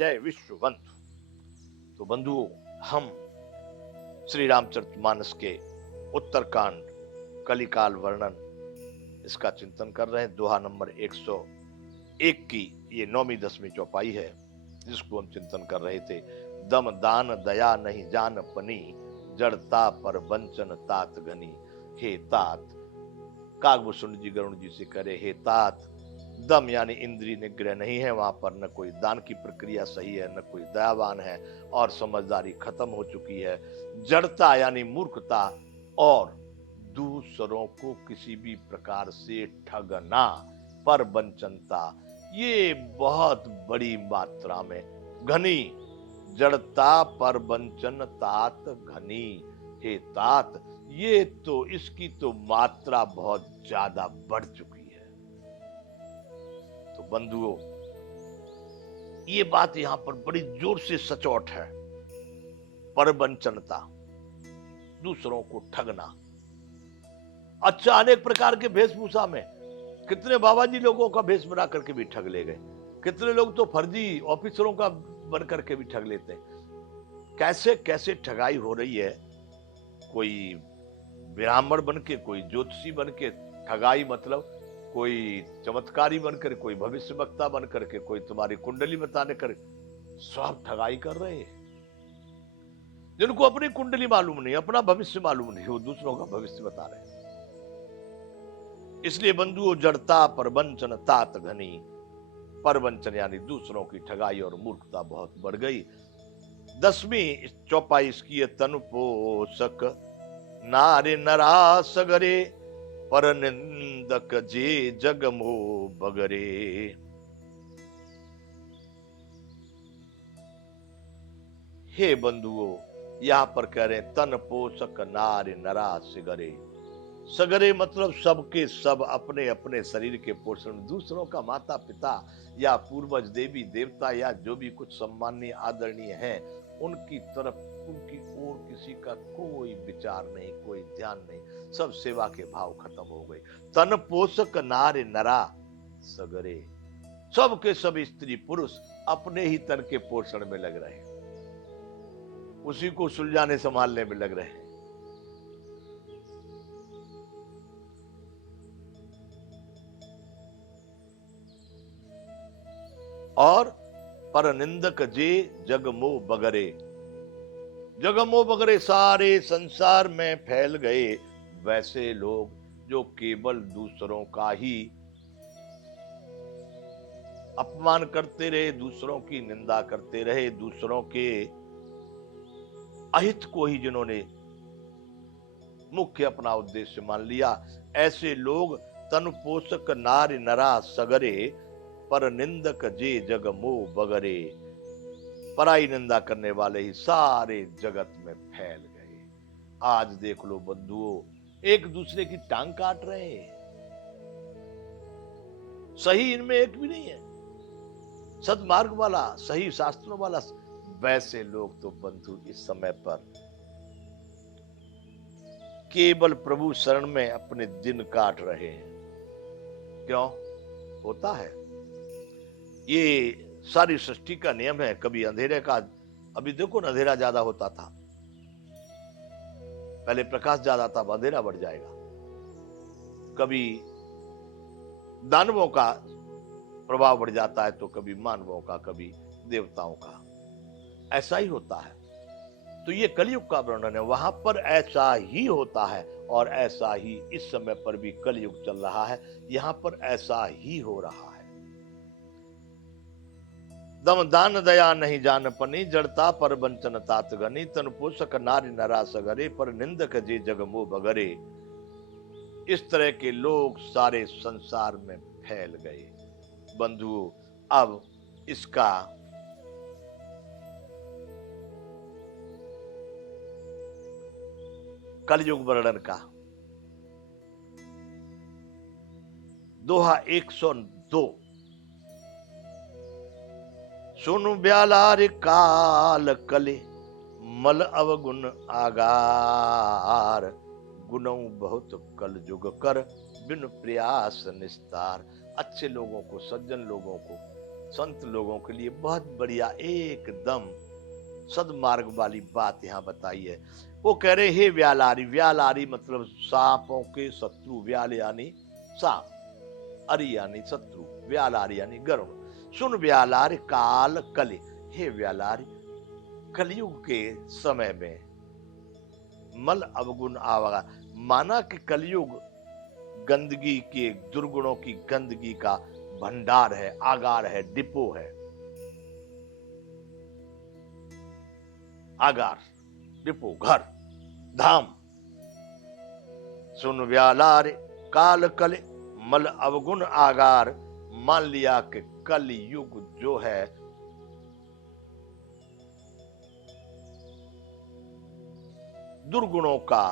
जय विश्व बंधु। तो बंधुओं, हम श्री रामचरितमानस के उत्तरकांड कलिकाल वर्णन इसका चिंतन कर रहे हैं। दोहा नंबर 101 की ये 9वीं 10वीं चौपाई है, जिसको हम चिंतन कर रहे थे। दम दान दया नहीं जान पनी, जड़ता पर बंचन तात घनी। हे तात, कागभूषण जी गरुण जी से करे, हे तात, दम यानी इंद्रिय निग्रह नहीं है वहां पर, न कोई दान की प्रक्रिया सही है, न कोई दयावान है, और समझदारी खत्म हो चुकी है। जड़ता यानी मूर्खता, और दूसरों को किसी भी प्रकार से ठगना, पर वंचनता, ये बहुत बड़ी मात्रा में। घनी, जड़ता पर वंचन तात घनी। हे तात, ये तो इसकी तो मात्रा बहुत ज्यादा बढ़ चुकी है। तो बंधुओं, ये बात यहां पर बड़ी जोर से सचोट है। परवंचनता, दूसरों को ठगना। अच्छा, अनेक प्रकार के वेशभूषा में कितने बाबा जी लोगों का भेष बना करके भी ठग ले गए। कितने लोग तो फर्जी ऑफिसरों का बन करके भी ठग लेते हैं। कैसे कैसे ठगाई हो रही है। कोई ब्राह्मण बन के, कोई ज्योतिषी बन के ठगाई, मतलब कोई चमत्कारी बनकर, कोई भविष्य वक्ता बन करके, कोई तुम्हारी कुंडली बताने कर, सब ठगाई कर रहे हैं। जिनको अपनी कुंडली मालूम नहीं, अपना भविष्य मालूम नहीं, वो दूसरों का भविष्य बता रहे हैं। इसलिए बंधुओं, जड़ता परवंचन तात घनी। परवंचन यानी दूसरों की ठगाई और मूर्खता बहुत बढ़ गई। 10वीं चौपाई इसकी है, तनु पोषक नारे नरा सगरे, पर निंदक जे जग मोह बगरे। हे बंधुओं, यहां पर कह रहे हैं, तन पोषक नारे नरा सिगरे। सगरे मतलब सबके सब अपने अपने शरीर के पोषण, दूसरों का माता पिता या पूर्वज, देवी देवता, या जो भी कुछ सम्माननीय आदरणीय हैं, उनकी तरफ, उनकी ओर किसी का कोई विचार नहीं, कोई ध्यान नहीं। सब सेवा के भाव खत्म हो गए। तन पोषक नारे नरा सगरे, सब के सब स्त्री पुरुष अपने ही तन के पोषण में लग रहे हैं, उसी को सुलझाने संभालने में लग रहे हैं। और पर निंदक जे जगमो बगरे, जगमो बगरे सारे संसार में फैल गए वैसे लोग, जो केवल दूसरों का ही अपमान करते रहे, दूसरों की निंदा करते रहे, दूसरों के अहित को ही जिन्होंने मुख्य अपना उद्देश्य मान लिया, ऐसे लोग तन पोषक नारी नरा सगरे, पर निंदक जे जग मोह बगरे। पराई निंदा करने वाले ही सारे जगत में फैल गए। आज देख लो बंधुओं, एक दूसरे की टांग काट रहे हैं। सही इनमें एक भी नहीं है, सदमार्ग वाला, सही शास्त्रों वाला। वैसे लोग तो बंधु इस समय पर केवल प्रभु शरण में अपने दिन काट रहे हैं। क्यों होता है ये? सारी सृष्टि का नियम है। कभी अंधेरे का, अभी देखो ना, अंधेरा ज्यादा होता था, पहले प्रकाश ज्यादा था, अब अंधेरा बढ़ जाएगा। कभी दानवों का प्रभाव बढ़ जाता है, तो कभी मानवों का, कभी देवताओं का, ऐसा ही होता है। तो ये कलयुग का वर्णन है। वहां पर ऐसा ही होता है, और ऐसा ही इस समय पर भी कलयुग चल रहा है, यहां पर ऐसा ही हो रहा है। दम दान दया नहीं जान पनी, जड़ता पर बंचन तात घनी। तन पोषक नारी नरा सगरे, पर निंदक जे जग मोह बगरे। इस तरह के लोग सारे संसार में फैल गए। बंधुओं, अब इसका कलयुग वर्णन का दोहा 102। सुनु ब्यालार काल कले, मल अवगुण आगार। गुणों बहुत कल जुग कर, बिन प्रयास निस्तार। अच्छे लोगों को, सज्जन लोगों को संत लोगों के लिए बहुत बढ़िया एकदम सदमार्ग वाली बात यहाँ बताई है। वो कह रहे हे व्यालारी, व्यालारी मतलब सांपों के शत्रु, व्याल यानी सांप, अरि यानी शत्रु, व्यालारी यानी गरुण। सुन व्यालार काल कले, हे व्यालारी कलयुग के समय में मल अवगुण आवागा, माना कि कलयुग गंदगी के, दुर्गुणों की गंदगी का भंडार है, आगार है, डिपो है। आगार, डिपो, घर, धाम। सुन व्यालार काल कले मल अवगुण आगार, मान लिया कि कल युग जो है दुर्गुणों का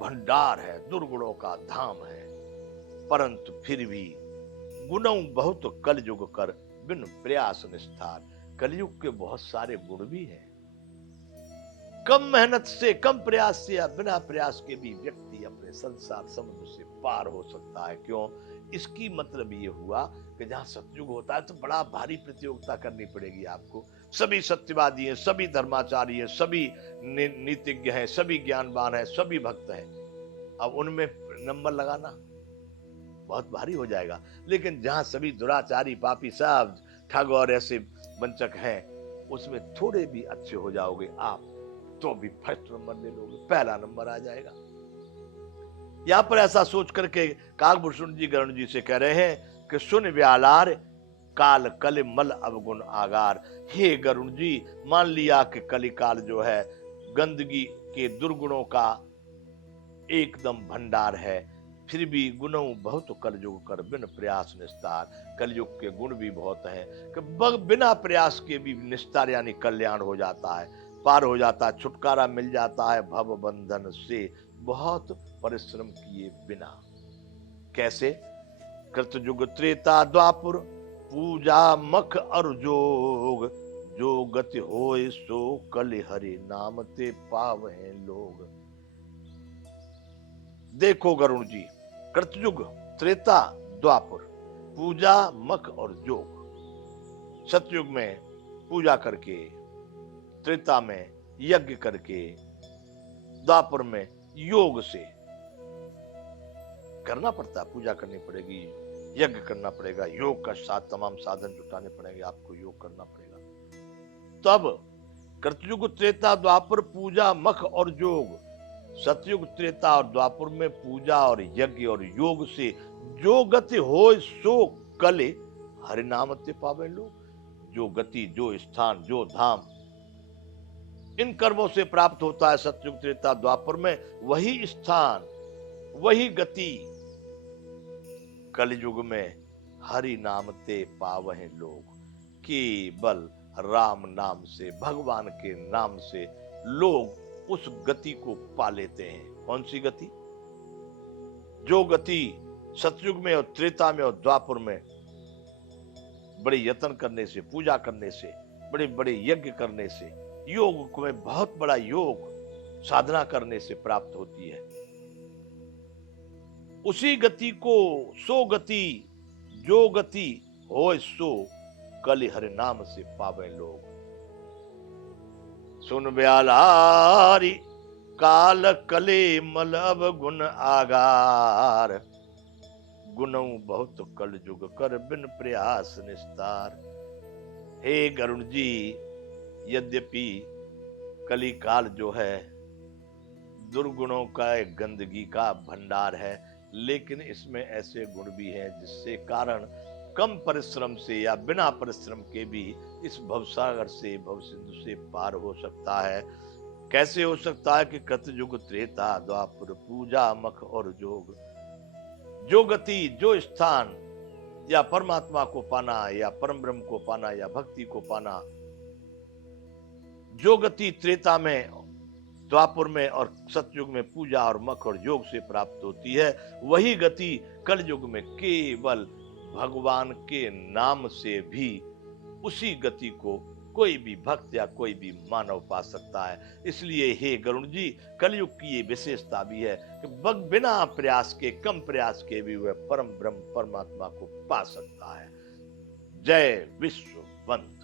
भंडार है, दुर्गुणों का धाम है, परंतु फिर भी गुणों बहुत कल युग कर बिन प्रयास निस्तार। कलयुग के बहुत सारे गुण भी हैं। कम मेहनत से, कम प्रयास से या बिना प्रयास के भी व्यक्ति अपने संसार समुद्र से पार हो सकता है। क्यों? इसकी मतलब ये हुआ कि जहां सतयुग होता है तो बड़ा भारी प्रतियोगिता करनी पड़ेगी आपको। सभी सत्यवादी हैं, सभी धर्माचारी हैं, सभी नीतिज्ञ हैं, सभी ज्ञानवान हैं, सभी भक्त हैं। अब उनमें नंबर लगाना बहुत भारी हो जाएगा। लेकिन जहां सभी दुराचारी, पापी, सब ठग और ऐसे वंचक हैं, उसमें थोड़े भी अच्छे हो जाओगे आप तो भी फर्स्ट नंबर ले लोगे, पहला नंबर आ जाएगा। यहां पर ऐसा सोच करके काकभूषण जी गरुण जी से कह रहे हैं कि सुन व्यालार काल कल मल अवगुण आगार। हे गरुण जी, मान लिया कि कलिकाल जो है गंदगी के दुर्गुणों का एकदम भंडार है, फिर भी गुणों बहुत कलयुग कर बिन प्रयास निस्तार। कलयुग के गुण भी बहुत हैं कि बिना प्रयास के भी निस्तार यानी कल्याण हो जाता है, पार हो जाता है, छुटकारा मिल जाता है भव बंधन से, बहुत परिश्रम किए बिना। कैसे? कृतयुग त्रेता द्वापुर पूजा मख और जोग, जो गति होए सो कलि हरि नाम ते पावै लोग। देखो गरुण जी, कृतयुग, त्रेता, द्वापुर, पूजा मख और जोग। सतयुग में पूजा करके, त्रेता में यज्ञ करके, द्वापर में योग से करना पड़ता है, पूजा करनी पड़ेगी, यज्ञ करना पड़ेगा, योग का साथ तमाम साधन जुटाने पड़ेंगे, आपको योग करना पड़ेगा। तब कृतयुग, त्रेता, द्वापर, पूजा मख और जोग। सतयुग, त्रेता और द्वापर में पूजा और यज्ञ और योग से जो गति हो सो कले हरि नाम ते पावे लोग। जो गति, जो स्थान, जो धाम इन कर्मों से प्राप्त होता है सतयुग, त्रेता, द्वापर में, वही स्थान, वही गति कलयुग में हरि नाम ते पावहे लोग। केवल राम नाम से, भगवान के नाम से लोग उस गति को पा लेते हैं। कौन सी गति? जो गति सतयुग में और त्रेता में और द्वापर में बड़े यत्न करने से, पूजा करने से, बड़े बड़े यज्ञ करने से, योग में बहुत बड़ा योग साधना करने से प्राप्त होती है, उसी गति को, सो गति, जो गति हो सो कलि हरि नाम से पावे लोग। सुन ब्यालारी काल कले मलब गुण आगार, गुणों बहुत कल जुग कर बिन प्रयास निस्तार। हे गरुण जी, यद्यपि कली काल जो है दुर्गुणों का, एक गंदगी का भंडार है, लेकिन इसमें ऐसे गुण भी हैं जिससे कारण कम परिश्रम से या बिना परिश्रम के भी इस भवसागर से, भव सिंधु से पार हो सकता है। कैसे हो सकता है? कि कृतयुग, त्रेता, द्वापर, पूजा मख और जोग। जो गति, जो स्थान या परमात्मा को पाना या परम ब्रह्म को पाना या भक्ति को पाना, जो गति त्रेता में, द्वापर में और सतयुग में पूजा और मख और योग से प्राप्त होती है, वही गति कलयुग में केवल भगवान के नाम से भी उसी गति को कोई भी भक्त या कोई भी मानव पा सकता है। इसलिए हे गरुण जी, कलयुग की ये विशेषता भी है कि बिना प्रयास के, कम प्रयास के भी वह परम ब्रह्म परमात्मा को पा सकता है। जय विश्व वंदे।